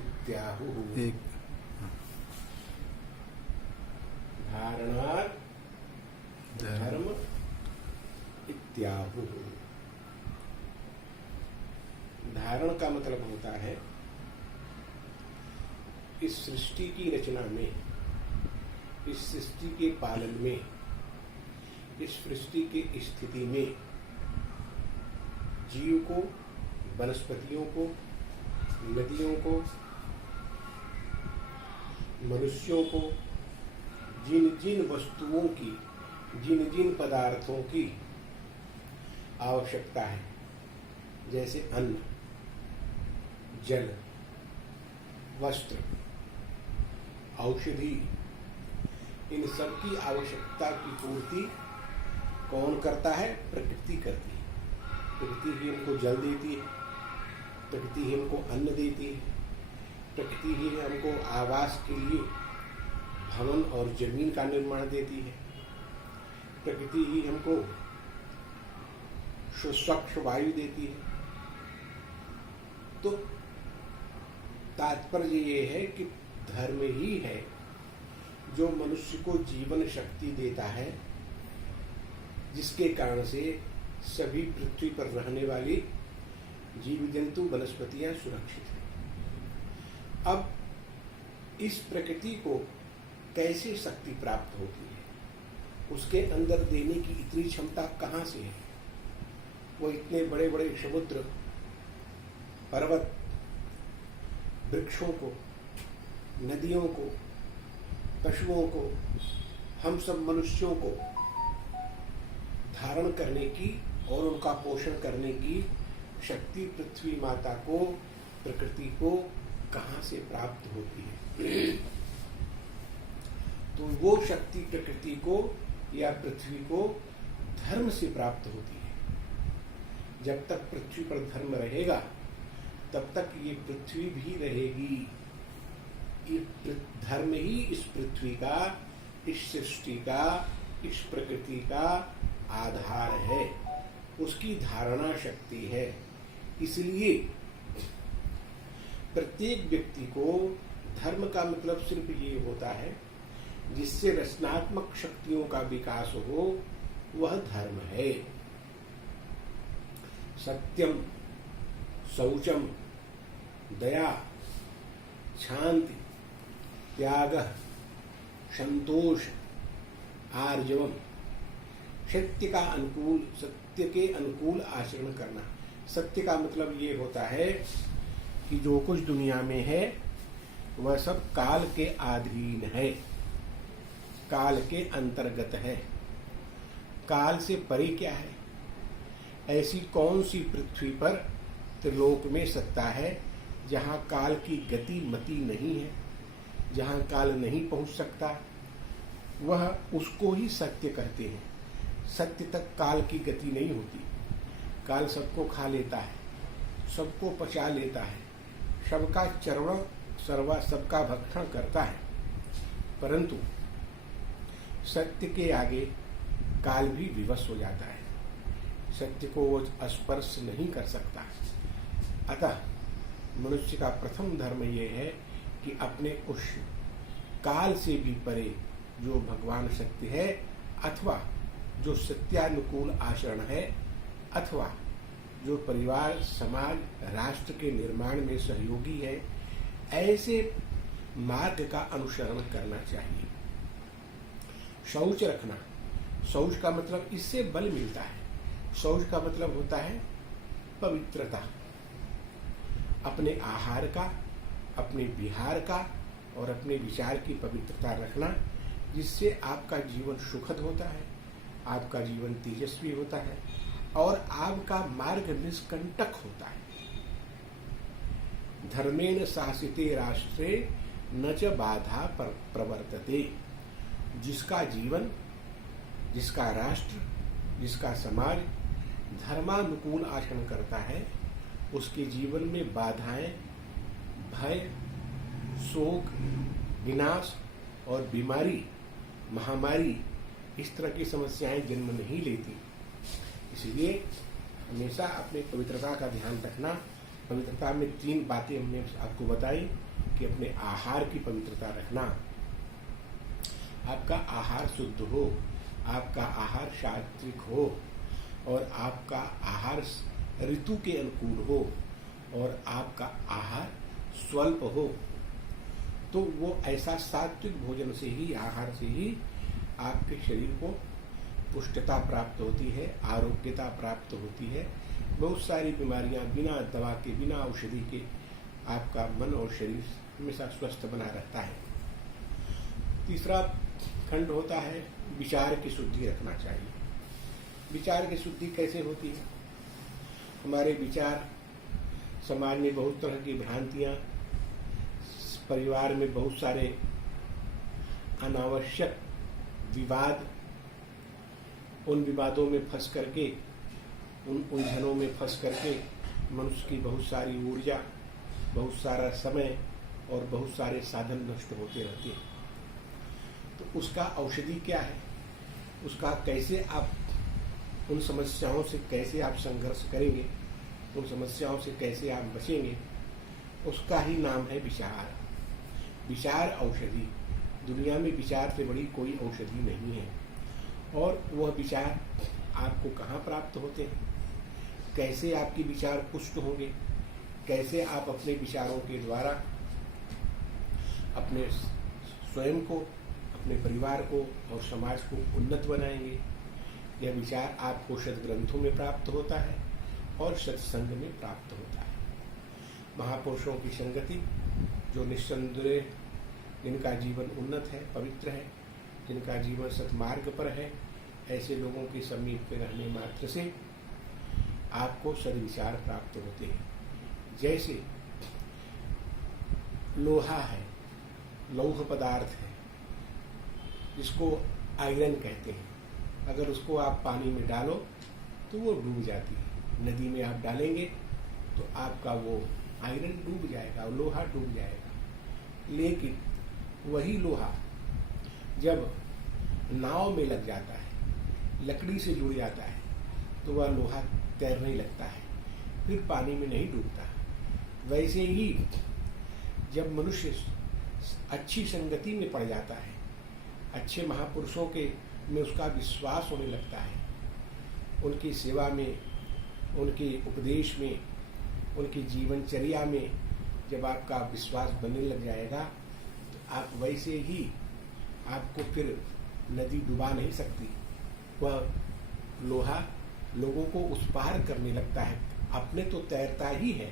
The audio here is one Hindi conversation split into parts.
इत्याहुः। एक धारणात् धर्म इत्याहुः। धारण का मतलब होता है इस सृष्टि की रचना में, इस सृष्टि के पालन में, इस सृष्टि की स्थिति में जीव को, वनस्पतियों को, नदियों को, मनुष्यों को, जिन जिन वस्तुओं की, जिन जिन पदार्थों की आवश्यकता है, जैसे अन्न, जल, वस्त्र, औषधि, इन सब की आवश्यकता की पूर्ति कौन करता है? प्रकृति करती है। प्रकृति ही हमको जल देती है, प्रकृति ही हमको अन्न देती है, प्रकृति ही हमको आवास के लिए भवन और जमीन का निर्माण देती है, प्रकृति ही हमको स्वच्छ वायु देती है। तो तात्पर्य ये है कि धर्म ही है जो मनुष्य को जीवन शक्ति देता है, जिसके कारण से सभी पृथ्वी पर रहने वाली जीव जंतु वनस्पतियां सुरक्षित हैं। अब इस प्रकृति को कैसे शक्ति प्राप्त होती है, उसके अंदर देने की इतनी क्षमता कहाँ से है? वो इतने बड़े बड़े समुद्र, पर्वत, वृक्षों को, नदियों को, पशुओं को, हम सब मनुष्यों को धारण करने की और उनका पोषण करने की शक्ति पृथ्वी माता को, प्रकृति को कहाँ से प्राप्त होती है? तो वो शक्ति प्रकृति को या पृथ्वी को धर्म से प्राप्त होती है। जब तक पृथ्वी पर धर्म रहेगा तब तक ये पृथ्वी भी रहेगी। ये धर्म ही इस पृथ्वी का, इस सृष्टि का, इस प्रकृति का आधार है, उसकी धारणा शक्ति है। इसलिए प्रत्येक व्यक्ति को धर्म का मतलब सिर्फ ये होता है जिससे रचनात्मक शक्तियों का विकास हो, वह धर्म है। सत्यम, शौचम, दया, शांति, त्याग, संतोष, आर्जवम, सत्य का अनुकूल, सत्य के अनुकूल आचरण करना। सत्य का मतलब ये होता है कि जो कुछ दुनिया में है वह सब काल के अधीन है, काल के अंतर्गत है। काल से परे क्या है? ऐसी कौन सी पृथ्वी पर, त्रिलोक में सत्ता है जहाँ काल की गति मति नहीं है, जहाँ काल नहीं पहुँच सकता? वह उसको ही सत्य कहते हैं। सत्य तक काल की गति नहीं होती। काल सबको खा लेता है, सबको पचा लेता है, सबका चरण सबका भक्षण करता है, परंतु सत्य के आगे काल भी विवश हो जाता है। सत्य को वो स्पर्श नहीं कर सकता। अतः मनुष्य का प्रथम धर्म ये है कि अपने उस काल से भी परे जो भगवान सत्य है, अथवा जो सत्यानुकूल आचरण है, अथवा जो परिवार, समाज, राष्ट्र के निर्माण में सहयोगी है, ऐसे मार्ग का अनुसरण करना चाहिए। शौच रखना, शौच का मतलब इससे बल मिलता है। शौच का मतलब होता है पवित्रता, अपने आहार का, अपने विहार का और अपने विचार की पवित्रता रखना, जिससे आपका जीवन सुखद होता है, आपका जीवन तेजस्वी होता है और आपका मार्ग निष्कंटक होता है। धर्मेण शासिते राष्ट्रे न च बाधा प्रवर्तते। जिसका जीवन, जिसका राष्ट्र, जिसका समाज धर्मानुकूल आचरण करता है, उसके जीवन में बाधाएं, भय, शोक, विनाश और बीमारी, महामारी, इस तरह की समस्याएं जन्म नहीं लेती। इसलिए हमेशा अपने पवित्रता का ध्यान रखना। पवित्रता में 3 बातें हमने आपको बताई कि अपने आहार की पवित्रता रखना, आपका आहार शुद्ध हो, आपका आहार सात्विक हो और आपका आहार ऋतु के अनुकूल हो और आपका आहार स्वल्प हो, तो वो ऐसा सात्विक भोजन से ही, आहार से ही आपके शरीर को पुष्टता प्राप्त होती है, आरोग्यता प्राप्त होती है। बहुत सारी बीमारियां बिना दवा के, बिना औषधि के आपका मन और शरीर हमेशा स्वस्थ बना रहता है। तीसरा खंड होता है विचार की शुद्धि रखना चाहिए। विचार की शुद्धि कैसे होती है? हमारे विचार, समाज में बहुत तरह की भ्रांतियां, परिवार में बहुत सारे अनावश्यक विवाद, उन विवादों में फंस करके, उन उलझनों में फंस करके मनुष्य की बहुत सारी ऊर्जा, बहुत सारा समय और बहुत सारे साधन नष्ट होते रहते हैं। तो उसका औषधि क्या है? उसका कैसे आप, उन समस्याओं से कैसे आप संघर्ष करेंगे, उन समस्याओं से कैसे आप बचेंगे, उसका ही नाम है विचार। विचार औषधि। दुनिया में विचार से बड़ी कोई औषधि नहीं है। और वह विचार आपको कहाँ प्राप्त होते हैं? कैसे आपके विचार पुष्ट होंगे? कैसे आप अपने विचारों के द्वारा अपने स्वयं को, अपने परिवार को और समाज को उन्नत बनाएंगे? यह विचार आपको सद्ग्रंथों में प्राप्त होता है और सत्संग में प्राप्त होता है। महापुरुषों की संगति, जो निस्संदेह जिनका जीवन उन्नत है, पवित्र है, जिनका जीवन सत्मार्ग पर है, ऐसे लोगों के समीप में रहने मात्र से आपको सद्विचार प्राप्त होते हैं। जैसे लोहा है, लौह पदार्थ है, जिसको आयरन कहते हैं। अगर उसको आप पानी में डालो तो वो डूब जाती है। नदी में आप डालेंगे तो आपका वो आयरन डूब जाएगा, लोहा डूब जाएगा। लेकिन वही लोहा जब नाव में लग जाता है, लकड़ी से जुड़ जाता है, तो वह लोहा तैरने लगता है, फिर पानी में नहीं डूबता। वैसे ही जब मनुष्य अच्छी संगति में पड़ जाता है, अच्छे महापुरुषों के में उसका विश्वास होने लगता है, उनकी सेवा में, उनके उपदेश में, उनकी जीवनचर्या में जब आपका विश्वास बनने लग जाएगा, तो आप वैसे ही, आपको फिर नदी डुबा नहीं सकती। वह लोहा लोगों को उस पार करने लगता है। अपने तो तैरता ही है,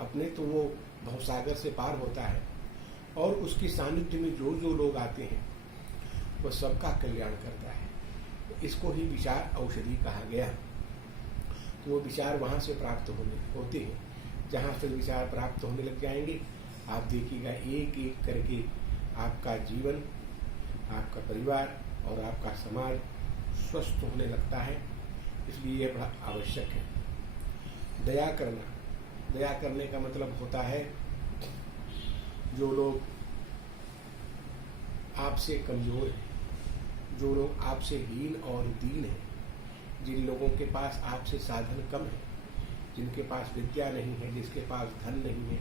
अपने तो वो भवसागर से पार होता है, और उसके सानिध्य में जो जो लोग आते हैं वह सबका कल्याण करता है। इसको ही विचार औषधि कहा गया। तो वो विचार वहाँ से प्राप्त होते हैं। जहाँ से विचार प्राप्त होने लग जाएंगे, आप देखिएगा एक एक करके आपका जीवन, आपका परिवार और आपका समाज स्वस्थ होने लगता है। इसलिए यह बड़ा आवश्यक है। दया करना, दया करने का मतलब होता है जो लोग आपसे कमजोर हैं, जो लोग आपसे हीन और दीन हैं, जिन लोगों के पास आपसे साधन कम है, जिनके पास विद्या नहीं है, जिसके पास धन नहीं है,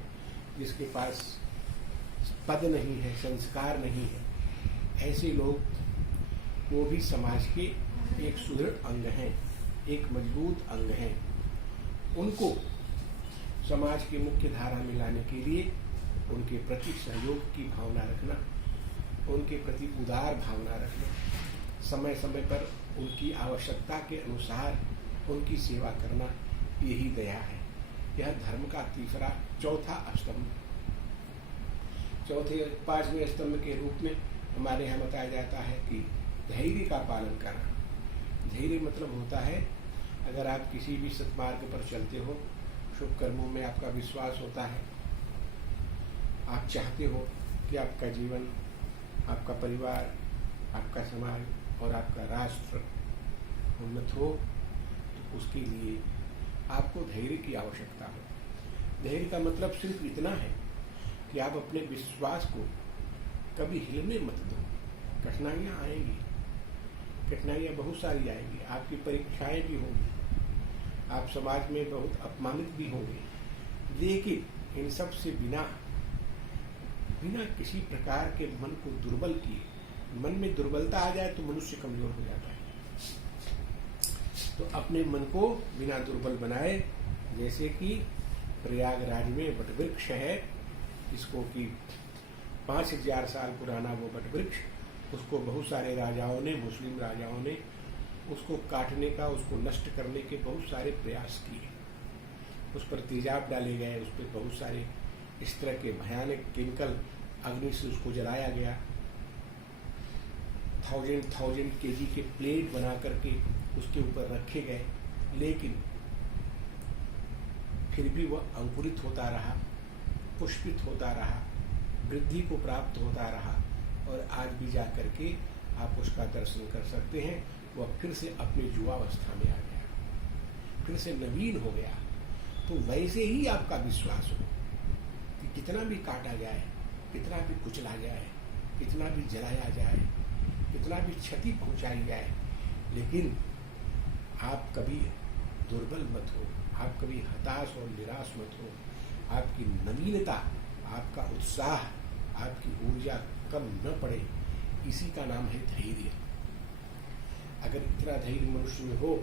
जिसके पास पद नहीं है, संस्कार नहीं है, ऐसे लोग वो भी समाज के एक सुदृढ़ अंग हैं, एक मजबूत अंग हैं। उनको समाज की मुख्य धारा में लाने के लिए उनके प्रति सहयोग की भावना रखना, उनके प्रति उदार भावना रखना, समय समय पर उनकी आवश्यकता के अनुसार उनकी सेवा करना, यही दया है। यह धर्म का चौथा स्तंभ, पांचवें स्तंभ के रूप में हमारे यहाँ बताया जाता है कि धैर्य का पालन करना। धैर्य मतलब होता है, अगर आप किसी भी सत्मार्ग पर चलते हो, शुभ कर्मों में आपका विश्वास होता है, आप चाहते हो कि आपका जीवन, आपका परिवार, आपका समाज और आपका राष्ट्र उन्नत हो, तो उसके लिए आपको धैर्य की आवश्यकता हो। धैर्य का मतलब सिर्फ इतना है कि आप अपने विश्वास को कभी हिलने मत दो। कठिनाइयाँ आएंगी, कठिनाइयाँ बहुत सारी आएंगी, आपकी परीक्षाएं भी होंगी, आप समाज में बहुत अपमानित भी होंगे, लेकिन इन सब से बिना बिना किसी प्रकार के मन को दुर्बल किए। मन में दुर्बलता आ जाए तो मनुष्य कमजोर हो जाता है। तो अपने मन को बिना दुर्बल बनाए, जैसे कि प्रयागराज में वटवृक्ष है, इसको कि 5000 साल पुराना वो वटवृक्ष, उसको बहुत सारे राजाओं ने, मुस्लिम राजाओं ने उसको काटने का, उसको नष्ट करने के बहुत सारे प्रयास किए। उस पर तेजाब डाले गए, उस पर बहुत सारे इस तरह के भयानक केमिकल, अग्नि से उसको जलाया गया। 1000 केजी के प्लेट बना करके उसके ऊपर रखे गए, लेकिन फिर भी वह अंकुरित होता रहा, पुष्पित होता रहा, वृद्धि को प्राप्त होता रहा, और आज भी जा करके आप उसका दर्शन कर सकते हैं। वह फिर से अपनी युवावस्था में आ गया, फिर से नवीन हो गया। तो वैसे ही आपका विश्वास हो कि कितना भी काटा जाए, कितना भी कुचला जाए, कितना भी जलाया जाए, कितना भी क्षति पहुंचाई जाए, लेकिन आप कभी दुर्बल मत हो, आप कभी हताश और निराश मत हो। आपकी नवीनता, आपका उत्साह, आपकी ऊर्जा कम न पड़े, इसी का नाम है धैर्य। अगर इतना धैर्य मनुष्य में हो